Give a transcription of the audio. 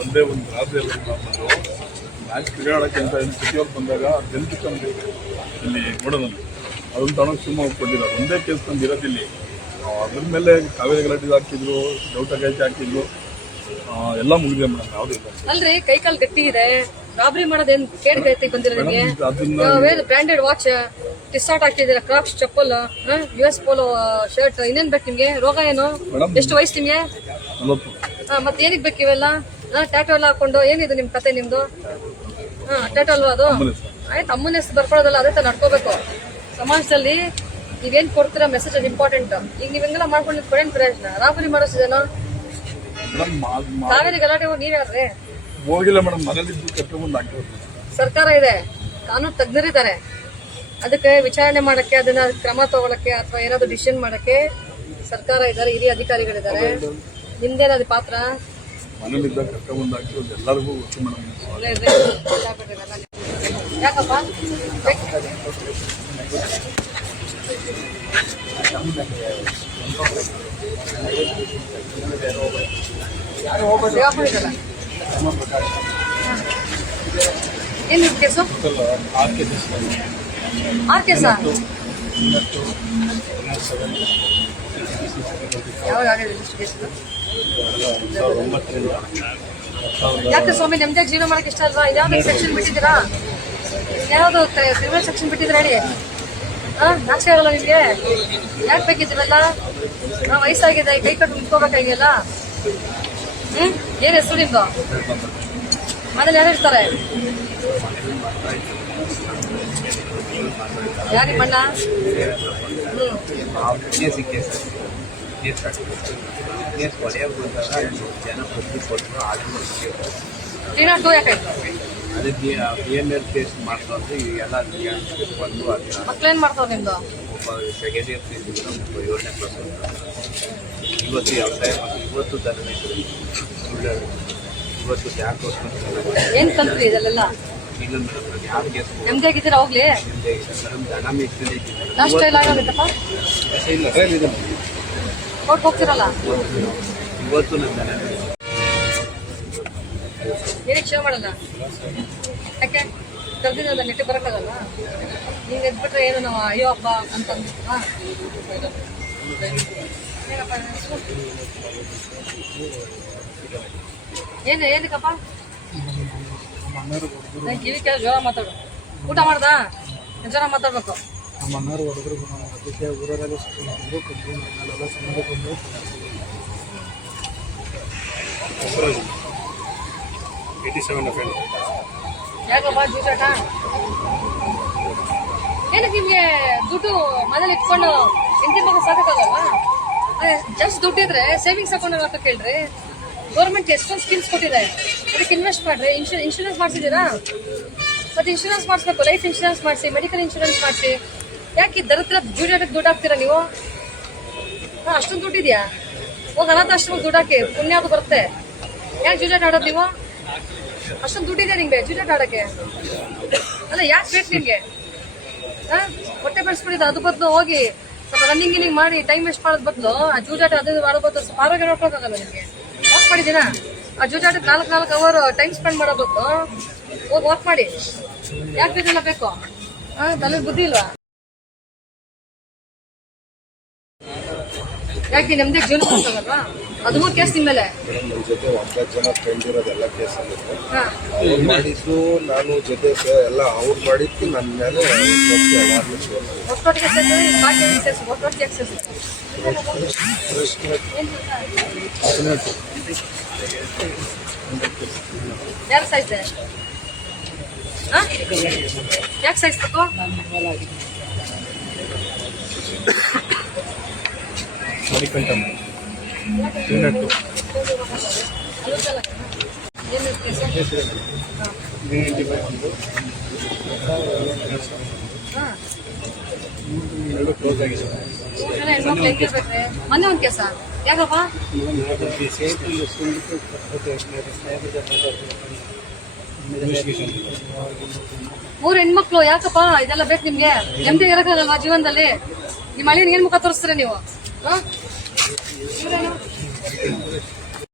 ಒಂದೇ ಒಂದು ರಾಜ್ಯದಲ್ಲಿ ಮ್ಯಾಚ್ ಕ್ರೀಡಾಡೋಕ್ಕೆ ಅಂತ ಸಿಟಿಯವ್ರು ಬಂದಾಗ ಜಂತು ತಂದು ಇಲ್ಲಿ ಗೋಡನಲ್ಲಿ ಅದನ್ನು ತಗೊಂಡು ಶಿವಮೊಗ್ಗ ಕೊಟ್ಟಿದ್ದಾರೆ. ಒಂದೇ ಕೇಸ್ ತಂದು ಇರೋದಿಲ್ಲಿ. ಅದ್ರ ಮೇಲೆ ಕಾವೇರಿ ಗಲಾಟೆ ಹಾಕಿದ್ರು, ಡೌಟಗಾಯ್ಕೆ ಹಾಕಿದ್ರು, ಎಲ್ಲ ಮುಗಿದಿದೆ ಮೇಡಮ್. ಯಾವುದೇ ಇಲ್ಲ ಅಲ್ರಿ, ಕೈ ಕಾಲು ಗಟ್ಟಿ ಇದೆ, ರಾಬರಿ ಮಾಡೋದೇನು ಕೇಳಿ ಬಂದಿರೋ ನಿಮಗೆ? ಬ್ರಾಂಡೆಡ್ ವಾಚ್, ಟಿಶರ್ಟ್ ಹಾಕಿದ್ದೀರಾ, ಕ್ರಾಕ್ಸ್ ಚಪ್ಪಲ್, US ಪೋಲೋ ಶರ್ಟ್, ಇನ್ನೇನ್ ಬೇಕು ನಿಮ್ಗೆ? ರೋಗ ಏನು? ಎಷ್ಟು ವಯಸ್ಸು ನಿಮ್ಗೆ? 40. ಮತ್ತೆ ಏನಕ್ಕೆ ಬೇಕು ಇವೆಲ್ಲ? ಟ್ಯಾಟೋ ಎಲ್ಲ ಹಾಕೊಂಡು ಏನಿದು ನಿಮ್ ಕತೆ ನಿಮ್ದು? ಟ್ಯಾಟೋ ಅಲ್ವಾ ಅದು? ಆಯ್ತು, ಅಮ್ಮನ ಹೆಸರು ಬರ್ಕೊಳ್ಳೋದಲ್ಲ, ಅದೇ ತರ ನಡ್ಕೋಬೇಕು ಸಮಾಜದಲ್ಲಿ. ನೀವೇನ್ ಕೊಡ್ತೀರಾ ಮೆಸೇಜ್ ಅದು ಇಂಪಾರ್ಟೆಂಟ್. ಈಗ ನೀವೆಲ್ಲ ಮಾಡ್ಕೊಂಡು ಕೊಡೇನ್ ಪ್ರಯೋಜನ? ರಾಬರಿ ಮಾಡಿಸಿದೇನೋ? ಕಾವೇರಿ ಗಲಾಟೆ ನೀವ್ಯಾರ್ರಿ? ಹೋಗಿಲ್ಲ ಮೇಡಮ್, ಮನೇಲಿ ಕರ್ಕೊಂಡ್ಬಂದು ಹಾಕಿರೋದು. ಸರ್ಕಾರ ಇದೆ, ಕಾನೂನು ತಜ್ಞರಿದ್ದಾರೆ, ಅದಕ್ಕೆ ವಿಚಾರಣೆ ಮಾಡಕ್ಕೆ, ಅದನ್ನ ಕ್ರಮ ತಗೊಳಕ್ಕೆ ಅಥವಾ ಏನಾದ್ರು ಡಿಸಿಷನ್ ಮಾಡಕ್ಕೆ ಸರ್ಕಾರ ಇದ್ದಾರೆ, ಹಿರಿಯ ಅಧಿಕಾರಿಗಳಿದ್ದಾರೆ. ನಿಮ್ದೇನದು ಪಾತ್ರ? ಮನೇಲಿದ್ದಾಗ ಕರ್ಕೊಂಡ್ಬಂದು ಹಾಕಿರೋದು ಎಲ್ಲರಿಗೂ ಗೊತ್ತು ಮೇಡಮ್. ಯಾಕಪ್ಪ ಏನು ಕೇಸು? ಆರ್ ಕೇಸ? ಯಾವಾಗ ಆಗಿದೆ ಕೇಸು? ಯಾಕೆ ಸ್ವಾಮಿ, ನೆಮ್ಮದಿ ಜೀವನ ಮಾಡಕ್ಕೆ ಇಷ್ಟ ಅಲ್ವಾ? ಇದ್ಯಾವ್ದು ಸೆಕ್ಷನ್ ಬಿಟ್ಟಿದ್ದೀರಾ? ಯಾವ್ದು ಕ್ರಿಮಿನಲ್ ಸೆಕ್ಷನ್ ಬಿಟ್ಟಿದ್ದೀರಾ ಹೇಳಿ? ನಾಚಿಕೆ ಆಗಲ್ಲ ನಿಮ್ಗೆ? ಯಾಕೆ ಬೇಕಿದ್ದೀವಲ್ಲ? ವಯಸ್ಸಾಗಿದೆ, ಕೈ ಕಟ್ಟು ನಿಂತ್ಕೋಬೇಕಾಗಿಲ್ಲ. ಏನ್ ಹೆಸರು ನಿಮ್ದು? ಮನೇಲಿ ಯಾರು ಇರ್ತಾರೆ? ಯಾರು ನಿಮ್ಮಣ್ಣ? 302 ಯಾಕಾಯ್ತು? ಮಕ್ಳೇನ್ ಮಾಡ್ತಾವ ನಿಮ್ದು? ಸೆಕೆಂಡ್ ಇಯರ್ ಒಬ್ಬ 7ನೇ ಕ್ಲಾಸ್. ಇವತ್ತು ವ್ಯವಸಾಯ, ಇವತ್ತು ದನ ಇವತ್ತು ಏನ್ ಕಲ್ತ್ರಿ ಇದೆಲ್ಲ? ಇಲ್ಲ ಮೇಡಮ್, ಯಾರು ಕೇಸ್ ನೆಮ್ಮದಿ ಆಗಿದ್ದೀರಾ? ಹೋಗ್ಲಿ, ದನ ಮೇಯ್ತೀನಿ. ನಾಷ್ಟ ಎಲ್ಲ ಆಗೋದಿತ್ತಪ್ಪ? ಇಲ್ಲ, ಕೊಟ್ಟು ಹೋಗ್ತಿರಲ್ಲ? ಇವತ್ತು ನನ್ನ ದನ ಏನಕ್ಕೆ ಶೇವ್ ಮಾಡಲ್ಲ? ಯಾಕೆ ಕರ್ದಿದ್ದಲ್ಲ, ನೆಟ್ಟಿ ಬರೋಕ್ಕಾಗಲ್ಲ? ಹಿಂಗೆ ಎದ್ಬಿಟ್ರೆ ಏನು ನಾವು ಅಯ್ಯೋ ಹಬ್ಬ ಅಂತಂದು? ಏನಕ್ಕಪ್ಪ? ನಂಗೆ ಕಿವಿ ಕೇಳಿ ಜೋರ ಮಾತಾಡು. ಊಟ ಮಾಡ್ದ? ಜೋರ ಮಾತಾಡ್ಬೇಕು. ಯಾಕಪ್ಪ ಜೂಜಾಟ? ಏನಕ್ಕೆ ನಿಮ್ಗೆ ದುಡ್ಡು ಮನೇಲಿ ಇಟ್ಕೊಂಡು ಹೆಂಡತಿ ಮಗ ಸಾಕಾಗಲ್ವಾ? ಜಸ್ಟ್ ದುಡ್ಡಿದ್ರೆ ಸೇವಿಂಗ್ಸ್ ಅಕೌಂಟ್ ಅಂತ ಕೇಳ್ರಿ. ಗೌರ್ಮೆಂಟ್ ಎಷ್ಟೊಂದು ಸ್ಕೀಮ್ಸ್ ಕೊಟ್ಟಿದೆ, ಅದಕ್ಕೆ ಇನ್ವೆಸ್ಟ್ ಮಾಡ್ರಿ. ಇನ್ಶೂರೆನ್ಸ್ ಮಾಡಿಸಿದ್ದೀರಾ? ಮತ್ತೆ ಇನ್ಶೂರೆನ್ಸ್ ಮಾಡಿಸ್ಬೇಕು, ಲೈಫ್ ಇನ್ಶೂರೆನ್ಸ್ ಮಾಡಿಸಿ, ಮೆಡಿಕಲ್ ಇನ್ಶೂರೆನ್ಸ್ ಮಾಡಿಸಿ. ಯಾಕೆ ದರಿದ್ರ ಜೂಜಾಟಕ್ಕೆ ದುಡ್ಡು ಹಾಕ್ತೀರಾ ನೀವು? ಅಷ್ಟೊಂದು ದುಡ್ಡಿದ್ಯಾ? ಹೋಗಿ ಅನಾಥಾಶ್ರಮಕ್ಕೆ ದುಡ್ಡು ಹಾಕಿ, ಪುಣ್ಯ ಬರುತ್ತೆ. ಯಾಕೆ ಜೂಜಾಟ ಆಡೋದು ನೀವು? ಅಷ್ಟೊಂದು ದುಡ್ಡಿದೆ ನಿಮ್ಗೆ ಜೂಜಾಟ ಆಡಕ್ಕೆ? ಅಲ್ಲ, ಯಾಕೆ ಬೇಕು ನಿಮ್ಗೆ? ಹೊಟ್ಟೆ ಬೆಳೆಸ್ಬಿಟ್ಟಿದ್ದ, ಅದು ಬದಲು ಹೋಗಿ ಸ್ವಲ್ಪ ರನ್ನಿಂಗ್ ಮಾಡಿ ಟೈಮ್ ವೇಸ್ಟ್ ಮಾಡೋದ್ ಬದಲು ಆ ಜೂಜಾಟ ಅದು ಮಾಡೋ ಬದಲು ಸ್ವಲ್ಪ ಆರೋಗ್ಯ ನೋಡ್ಕೊಳಕ್ಕಾಗಲ್ಲ ನಿಮ್ಗೆ? ವಾಕ್ ಮಾಡಿದ್ದೀನ? ಆ ಜೂಜಾಟಕ್ಕೆ 4 ಅವರ್ ಟೈಮ್ ಸ್ಪೆಂಡ್ ಮಾಡೋ ಬದಲು ಹೋಗಿ ವಾಕ್ ಮಾಡಿ. ಯಾಕೆ ಇದೆಲ್ಲ ಬೇಕು? ತಲೆ ಬುದ್ಧಿ ಇಲ್ವಾ? ಯಾಕೆ ನಮ್ದೇ ಜೀವನ ಮಾಡ್ತಾಗಲ್ವಾ? ಅದು 3 ಕೇಸ್ ನಿಮ್ಮ ಮೇಲೆ. ನನ್ನ ಜೊತೆ 9 ಜನ ಫ್ರೆಂಡ್ ಇರೋದೆಲ್ಲ ಕೇಸ್ ಮಾಡಿದ್ದು, ನಾನು ಜೊತೆ ಎಲ್ಲ ಅವ್ರು ಮಾಡಿದ್ದು ನನ್ನ ಮೇಲೆ ಒಟ್ಟೊಟ್ಟಿಗೆ ಯಾರು ಸಾಯ್ತೆ? ಯಾಕೆ ಸಾಯಿಸ್ಬೇಕು? ಮೊನ್ನೆ ಒಂದು ಕೇಸ ಯಾಕಪ್ಪ? 3 ಹೆಣ್ಮಕ್ಳು ಯಾಕಪ್ಪ? ಇದೆಲ್ಲ ಬೇಕು ನಿಮ್ಗೆ? ನೆಮ್ಮದಿ ಇರಕ್ಕಾಗಲ್ವಾ ಜೀವನದಲ್ಲಿ? ನಿಮ್ಮ ಹಳ್ಳಿನ ಏನ್ ಮುಖ ತೋರಿಸ್ತೀರ ನೀವು? ಇವ್ರೇನು